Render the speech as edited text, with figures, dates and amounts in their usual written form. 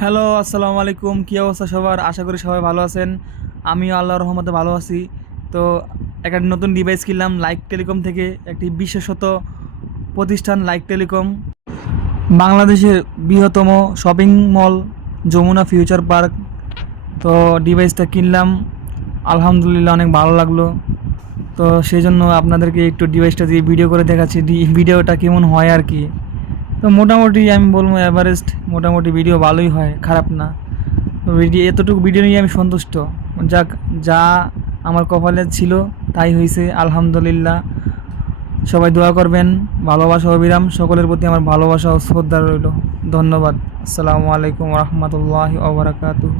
Hello, আসসালামু আলাইকুম। কী অবস্থা সবার? আশা করি সবাই ভালো আছেন। আমিও আল্লাহর রহমতে ভালো আছি। তো একটা নতুন ডিভাইস কিনলাম লাইক টেলিকম থেকে, একটি বিশেষত প্রতিষ্ঠান লাইক টেলিকম। বাংলাদেশের বৃহত্তম shopping mall Jamuna future park. তো ডিভাইসটা কিনলাম, আলহামদুলিল্লাহ অনেক ভালো লাগলো। তো সেই জন্য আপনাদেরকে একটু ডিভাইসটা দিয়ে ভিডিও করে দেখাচ্ছি, ভিডিওটা কেমন হয় আর কি। তো মোটামুটি আমি বলবো এভারেস্ট, মোটামুটি ভিডিও ভালোই হয়, খারাপ না। তো ভিডিও এতটুকু ভিডিও নিয়ে আমি সন্তুষ্ট। যাক, যা আমার কপালে ছিল তাই হয়েছে, আলহামদুলিল্লাহ। সবাই দোয়া করবেন, ভালোবাসা অবিরাম, সকলের প্রতি আমার ভালোবাসা ও শ্রদ্ধা রইল। ধন্যবাদ। আসসালামু আলাইকুম রহমতুল্লাহি ওয়া বারাকাতুহু।